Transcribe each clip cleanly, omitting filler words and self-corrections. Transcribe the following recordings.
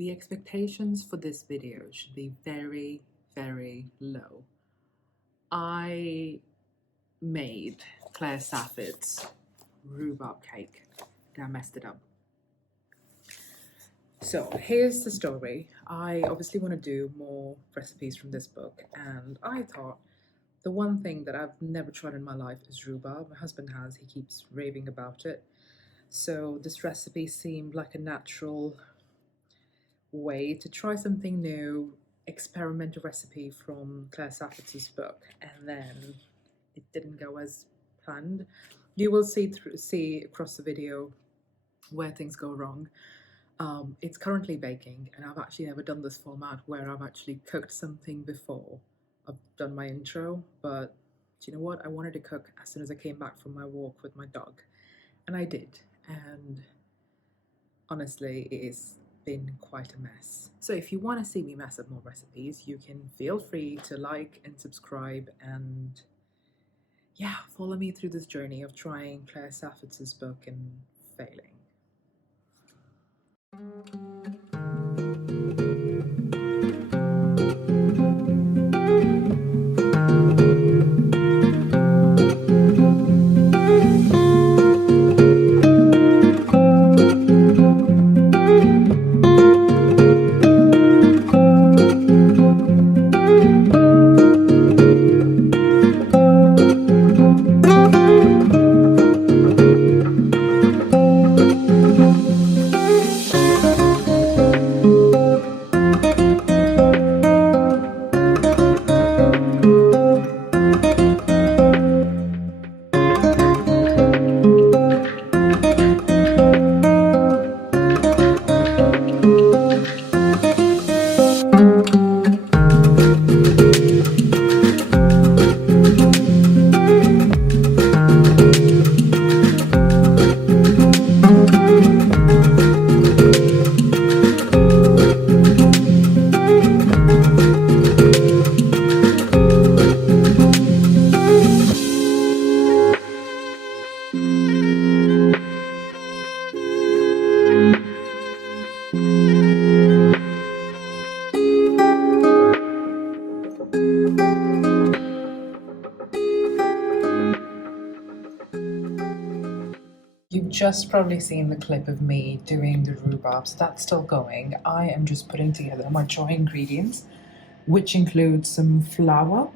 The expectations for this video should be very, very low. I made Claire Saffitz Rhubarb Cake and I messed it up. So here's the story. I obviously want to do more recipes from this book, and I thought the one thing that I've never tried in my life is rhubarb. My husband has, he keeps raving about it. So this recipe seemed like a natural way to try something new, experiment a recipe from Claire Saffitz's book, and then it didn't go as planned. You will see across the video where things go wrong. It's currently baking, and I've actually never done this format where I've actually cooked something before I've done my intro, but do you know what? I wanted to cook as soon as I came back from my walk with my dog, and I did, and honestly it is been quite a mess. So if you want to see me mess up more recipes, you can feel free to like and subscribe, and yeah, follow me through this journey of trying Claire Saffitz's book and failing. You've just probably seen the clip of me doing the rhubarb, so that's still going. I am just putting together my dry ingredients, which includes some flour,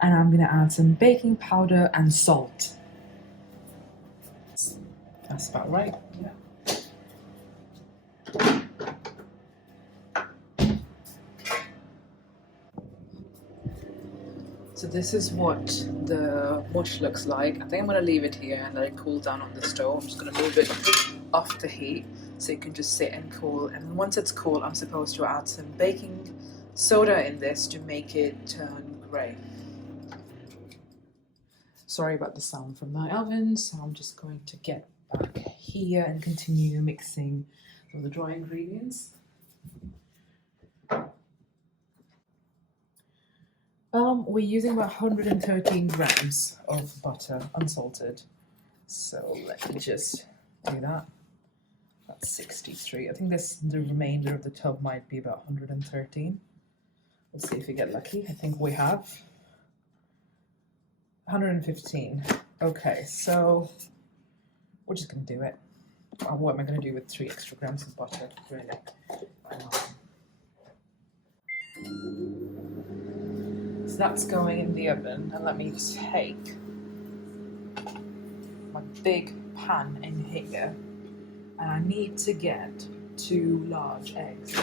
and I'm going to add some baking powder and salt. That's about right. Yeah. So this is what the mush looks like. I think I'm going to leave it here and let it cool down on the stove. I'm just going to move it off the heat so it can just sit and cool. And once it's cool, I'm supposed to add some baking soda in this to make it turn grey. Sorry about the sound from my oven, so I'm just going to get back here and continue mixing some of the dry ingredients. We're using about 113 grams of butter, unsalted. So let me just do that. That's 63. I think the remainder of the tub might be about 113. Let's see if we get lucky. I think we have 115. Okay, so we're just going to do it. What am I going to do with 3 extra grams of butter, really? So that's going in the oven, and let me take my big pan in here, and I need to get 2 large eggs.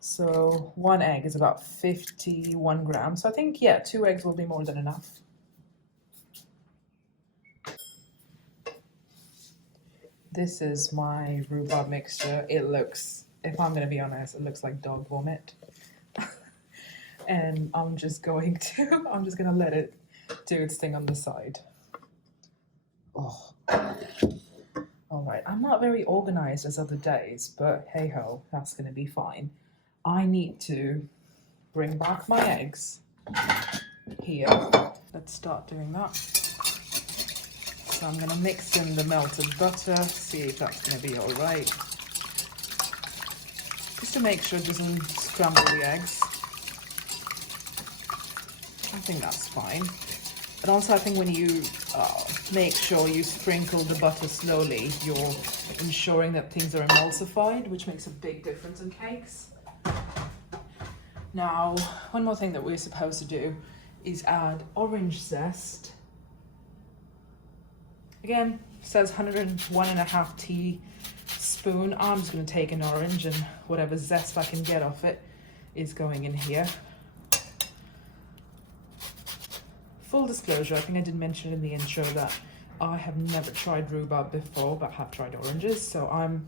So 1 egg is about 51 grams, so I think, yeah, 2 eggs will be more than enough. This is my rhubarb mixture. It looks, if I'm going to be honest, it looks like dog vomit. And I'm just going to let it do its thing on the side. Oh. All right, I'm not very organized as other days, but hey ho, that's going to be fine. I need to bring back my eggs here. Let's start doing that. So I'm gonna mix in the melted butter, see if that's gonna be all right. Just to make sure it doesn't scramble the eggs. I think that's fine. And also I think when you make sure you sprinkle the butter slowly, you're ensuring that things are emulsified, which makes a big difference in cakes. Now, one more thing that we're supposed to do is add orange zest. Again, it says 101.5 teaspoon. I'm just going to take an orange, and whatever zest I can get off it is going in here. Full disclosure, I think I did mention in the intro that I have never tried rhubarb before, but have tried oranges, so I'm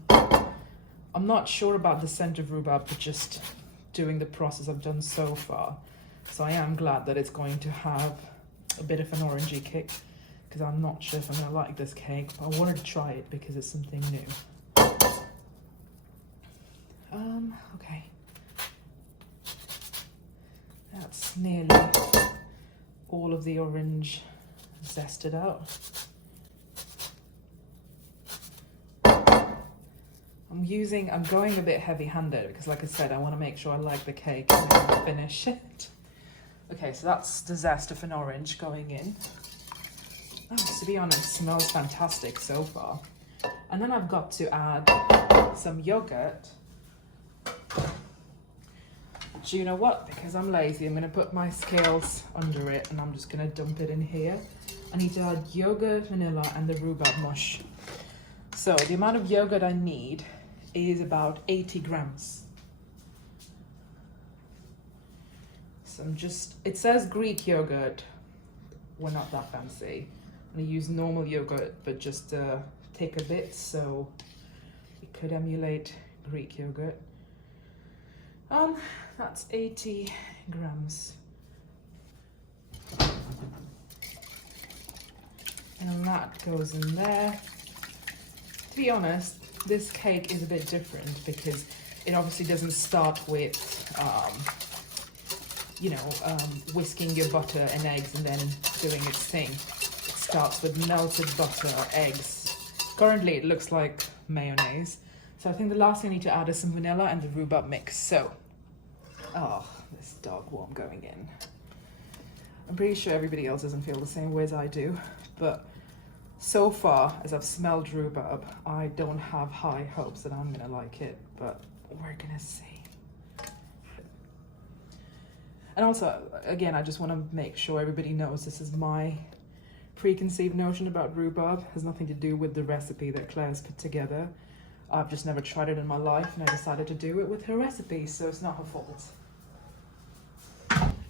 not sure about the scent of rhubarb, but just doing the process I've done so far. So I am glad that it's going to have a bit of an orangey kick, because I'm not sure if I'm going to like this cake, but I wanted to try it because it's something new. Okay. That's nearly all of the orange zested out. I'm going a bit heavy-handed because, like I said, I want to make sure I like the cake and then finish it. Okay, so that's the zest of an orange going in. Oh, to be honest, it smells fantastic so far. And then I've got to add some yogurt. Do you know what? Because I'm lazy, I'm going to put my scales under it and I'm just going to dump it in here. I need to add yogurt, vanilla, and the rhubarb mush. So the amount of yogurt I need is about 80 grams. So it says Greek yogurt. We're not that fancy. I'm going to use normal yogurt, but just take a bit so it could emulate Greek yogurt. That's 80 grams. And that goes in there. To be honest, this cake is a bit different because it obviously doesn't start with, whisking your butter and eggs and then doing its thing. It starts with melted butter, eggs. Currently, it looks like mayonnaise. So I think the last thing I need to add is some vanilla and the rhubarb mix. So, this dog worm going in. I'm pretty sure everybody else doesn't feel the same way as I do, but so far as I've smelled rhubarb, I don't have high hopes that I'm gonna like it, but we're gonna see. And also, again, I just want to make sure everybody knows this is my preconceived notion about rhubarb. It has nothing to do with the recipe that Claire's put together. I've just never tried it in my life and I decided to do it with her recipe, so it's not her fault.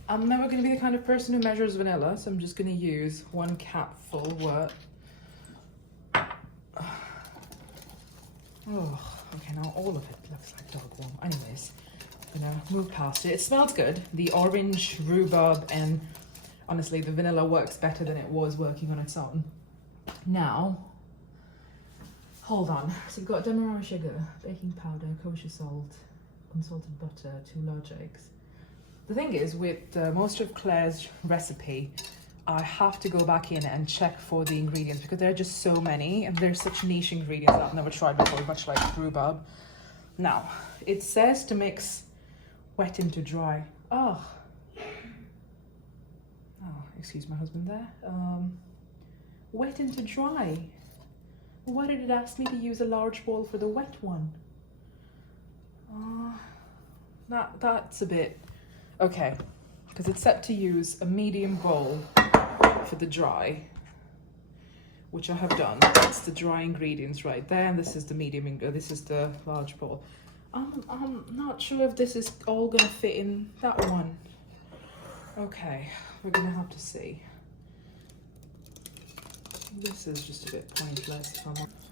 I'm never going to be the kind of person who measures vanilla, so I'm just going to use 1 capful worth. Oh, okay, now all of it looks like dog worm. Anyways, I'm going to move past it. It smells good. The orange, rhubarb, and honestly, the vanilla works better than it was working on its own. Now, hold on. So we've got demerara sugar, baking powder, kosher salt, unsalted butter, 2 large eggs. The thing is, with most of Claire's recipe, I have to go back in and check for the ingredients because there are just so many and they're such niche ingredients that I've never tried before, much like rhubarb. Now, it says to mix wet into dry. Oh, excuse my husband there. Wet into dry. Why did it ask me to use a large bowl for the wet one? That's a bit... Okay, because it's set to use a medium bowl for the dry, which I have done. That's the dry ingredients right there, and this is the medium, this is the large bowl. I'm not sure if this is all gonna fit in that one. Okay, we're gonna have to see. This is just a bit pointless.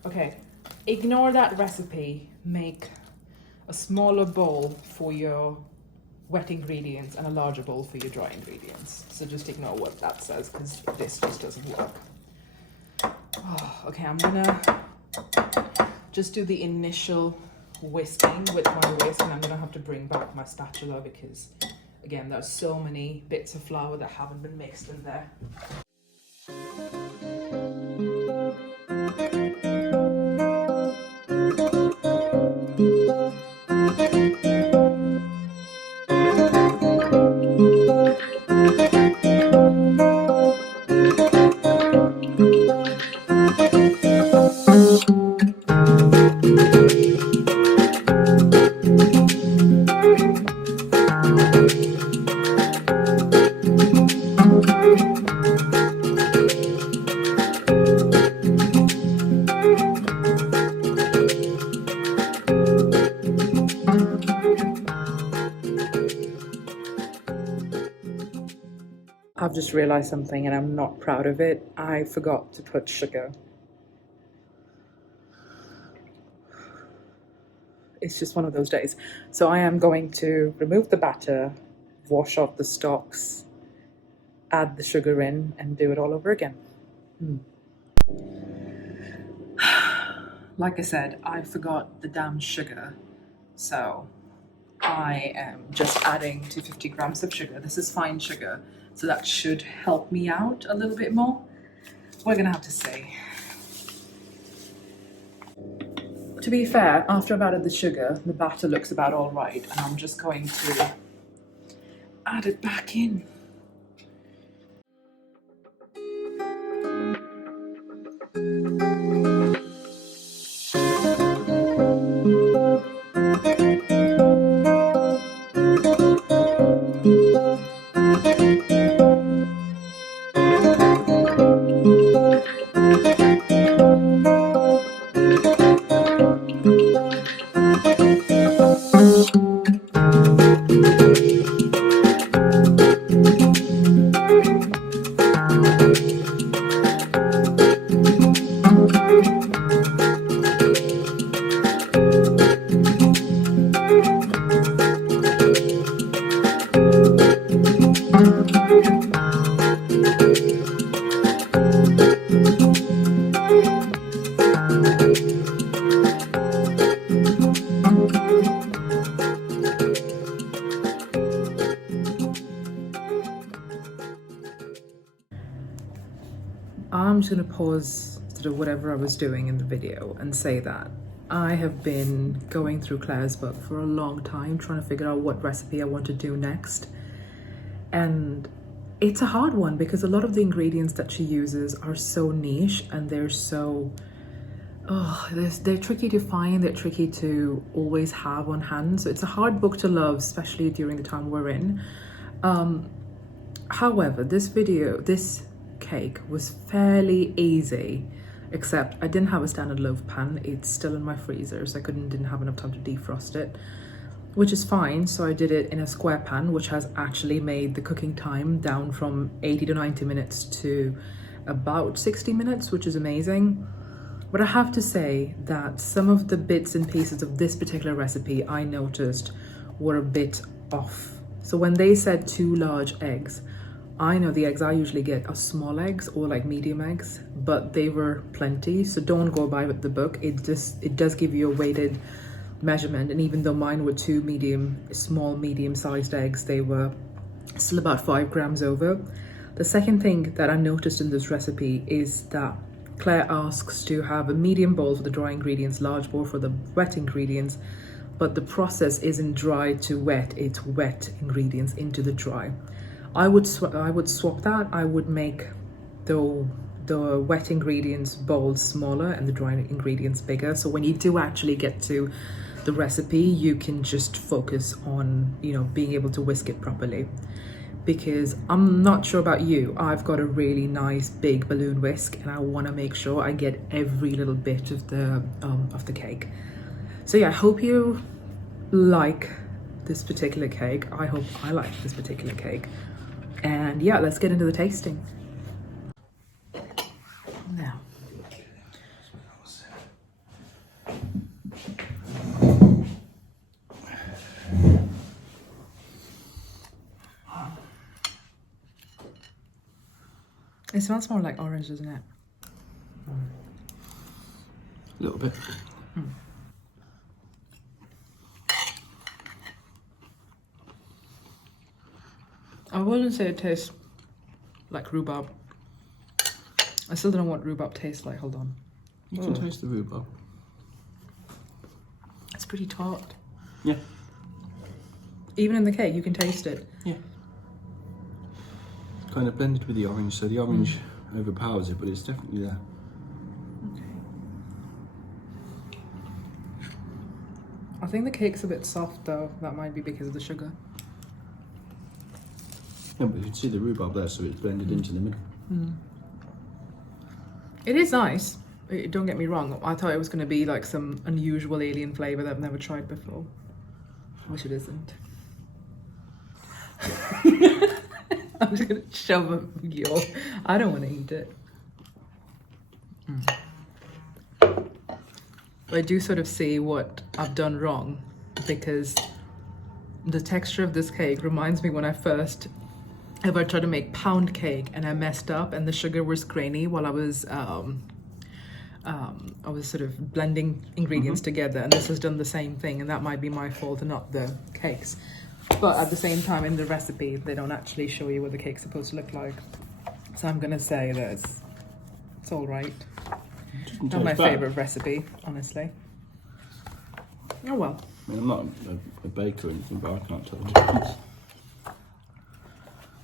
Okay, ignore that recipe. Make a smaller bowl for your wet ingredients and a larger bowl for your dry ingredients. So just ignore what that says because this just doesn't work. Oh, okay, I'm gonna just do the initial whisking with my whisk, and I'm gonna have to bring back my spatula because, again, there's so many bits of flour that haven't been mixed in there. I've just realized something and I'm not proud of it. I forgot to put sugar. It's just one of those days. So I am going to remove the batter, wash off the stalks, add the sugar in, and do it all over again. Like I said, I forgot the damn sugar. So I am just adding 250 grams of sugar. This is fine sugar, so that should help me out a little bit more. We're gonna have to see. To be fair, after I've added the sugar, the batter looks about all right, and I'm just going to add it back in. I'm just going to pause sort of whatever I was doing in the video and say that I have been going through Claire's book for a long time, trying to figure out what recipe I want to do next. And it's a hard one because a lot of the ingredients that she uses are so niche and they're so, they're tricky to find, they're tricky to always have on hand. So it's a hard book to love, especially during the time we're in. However, this cake was fairly easy, except I didn't have a standard loaf pan. It's still in my freezer, so I didn't have enough time to defrost it, which is fine. So I did it in a square pan, which has actually made the cooking time down from 80 to 90 minutes to about 60 minutes, which is amazing. But I have to say that some of the bits and pieces of this particular recipe I noticed were a bit off. So when they said 2 large eggs, I know the eggs I usually get are small eggs or like medium eggs, but they were plenty. So don't go by with the book. It does give you a weighted measurement. And even though mine were 2 small medium sized eggs, they were still about 5 grams over. The second thing that I noticed in this recipe is that Claire asks to have a medium bowl for the dry ingredients, large bowl for the wet ingredients, but the process isn't dry to wet, it's wet ingredients into the dry. I would swap that. I would make the wet ingredients bowl smaller and the dry ingredients bigger. So when you do actually get to the recipe, you can just focus on, being able to whisk it properly. Because I'm not sure about you, I've got a really nice big balloon whisk and I want to make sure I get every little bit of the cake. So yeah, I hope you like this particular cake. I hope I like this particular cake. And yeah, let's get into the tasting. Now. It smells more like orange, doesn't it? A little bit. I wouldn't say it tastes like rhubarb. I still don't know what rhubarb tastes like. Hold on. You can taste the rhubarb. It's pretty tart. Yeah. Even in the cake, you can taste it. Yeah. Kind of blended with the orange, so the orange overpowers it, but it's definitely there. Okay. I think the cake's a bit soft though. That might be because of the sugar. Yeah, but you can see the rhubarb there, so it's blended into the middle. It is nice. Don't get me wrong. I thought it was going to be like some unusual alien flavour that I've never tried before, which it isn't. I'm just gonna shove your. I don't want to eat it. I do sort of see what I've done wrong, because the texture of this cake reminds me when I first ever tried to make pound cake and I messed up and the sugar was grainy while I was sort of blending ingredients together, and this has done the same thing, and that might be my fault and not the cakes. But at the same time, in the recipe, they don't actually show you what the cake's supposed to look like. So I'm gonna say that it's all right. Not my favourite recipe, honestly. Oh well. I mean, I'm not a baker or anything, but I can't tell the difference.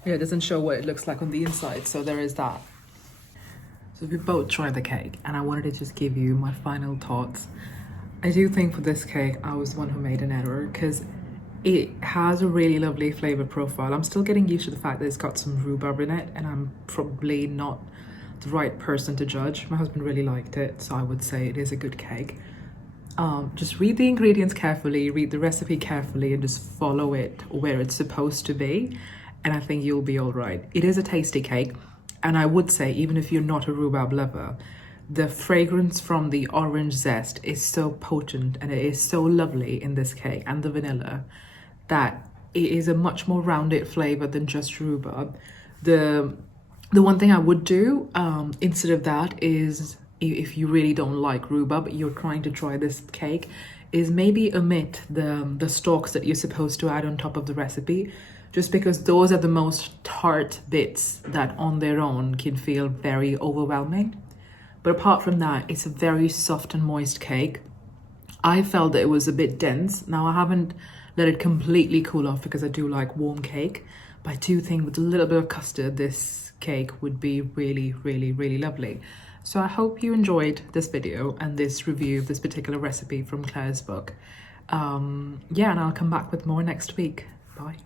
Yeah, it doesn't show what it looks like on the inside, so there is that. So we both tried the cake, and I wanted to just give you my final thoughts. I do think for this cake, I was the one who made an error, because it has a really lovely flavour profile. I'm still getting used to the fact that it's got some rhubarb in it, and I'm probably not the right person to judge. My husband really liked it, so I would say it is a good cake. Just read the ingredients carefully, read the recipe carefully, and just follow it where it's supposed to be, and I think you'll be all right. It is a tasty cake, and I would say, even if you're not a rhubarb lover, the fragrance from the orange zest is so potent, and it is so lovely in this cake, and the vanilla, that it is a much more rounded flavor than just rhubarb. The one thing I would do instead of that is, if you really don't like rhubarb, but you're trying to try this cake, is maybe omit the stalks that you're supposed to add on top of the recipe, just because those are the most tart bits that on their own can feel very overwhelming. But apart from that, it's a very soft and moist cake. I felt that it was a bit dense. Now, I haven't let it completely cool off because I do like warm cake, but I do think with a little bit of custard, this cake would be really, really, really lovely. So I hope you enjoyed this video and this review of this particular recipe from Claire's book. Yeah, and I'll come back with more next week. Bye.